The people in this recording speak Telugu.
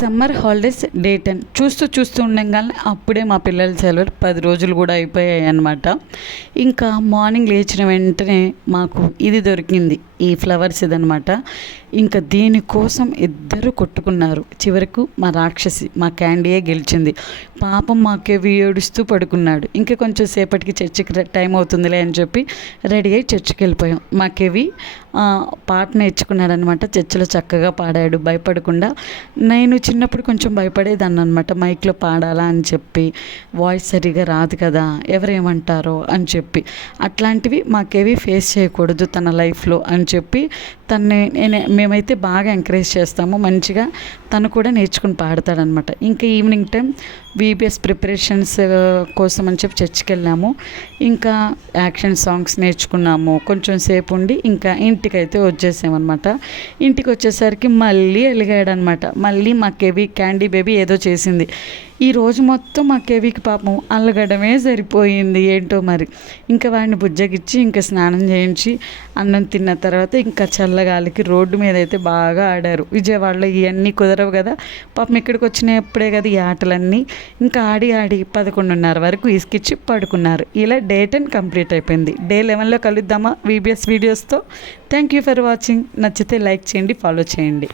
సమ్మర్ హాలిడేస్ డే 10 చూస్తూ ఉండగానే అప్పుడే మా పిల్లల సెలవులు 10 రోజులు కూడా అయిపోయాయి అన్నమాట. ఇంకా మార్నింగ్ లేచిన వెంటనే మాకు ఇది దొరికింది, ఈ ఫ్లవర్స్ ఇదనమాట. ఇంకా దీనికోసం ఇద్దరు కొట్టుకున్నారు. చివరకు మా రాక్షసి మా క్యాండీయే గెలిచింది. పాపం మాకేవి ఏడుస్తూ పడుకున్నాడు. ఇంకా కొంచెం సేపటికి చర్చికి టైం అవుతుందిలే అని చెప్పి రెడీ అయ్యి చర్చికి వెళ్ళిపోయాం. మాకేవి పాట నేర్చుకున్నాడనమాట. చర్చిలో చక్కగా పాడాడు భయపడకుండా. నేను చిన్నప్పుడు కొంచెం భయపడేదాన్ని అనమాట, మైక్లో పాడాలా అని చెప్పి, వాయిస్ సరిగా రాదు కదా ఎవరేమంటారో అని చెప్పి. అట్లాంటివి మాకేవి ఫేస్ చేయకూడదు తన లైఫ్లో అని చెప్పి మేమైతే బాగా ఎంకరేజ్ చేస్తాము. మంచిగా తను కూడా నేర్చుకుని పాడతాడనమాట. ఇంకా ఈవినింగ్ టైం VBS ప్రిపరేషన్స్ కోసం అని చెప్పి చర్చికి వెళ్ళాము. ఇంకా యాక్షన్ సాంగ్స్ నేర్చుకున్నాము. కొంచెం సేపు ఉండి ఇంకా ఇంటికైతే వచ్చేసామన్నమాట. ఇంటికి వచ్చేసరికి మళ్ళీ వెలిగాడనమాట. మళ్ళీ మా క్యాండీ బేబీ ఏదో చేసింది. ఈ రోజు మొత్తం మా కేవీకి పాపం అల్లగడమే సరిపోయింది ఏంటో మరి. ఇంకా వాడిని బుజ్జగిచ్చి ఇంకా స్నానం చేయించి అన్నం తిన్న తర్వాత ఇంకా చల్లగాలికి రోడ్డు మీద అయితే బాగా ఆడారు. విజయవాడలో ఇవన్నీ కుదరవు కదా పాపం, ఇక్కడికి వచ్చినప్పుడే కదా ఈ ఆటలన్నీ. ఇంకా ఆడి 11:30 వరకు ఇసుకిచ్చి పడుకున్నారు. ఇలా డే 10 కంప్లీట్ అయిపోయింది. డే 11లో కలుద్దామా VBS వీడియోస్తో. Thank you for watching. నచ్చితే లైక్ చేయండి, ఫాలో చేయండి.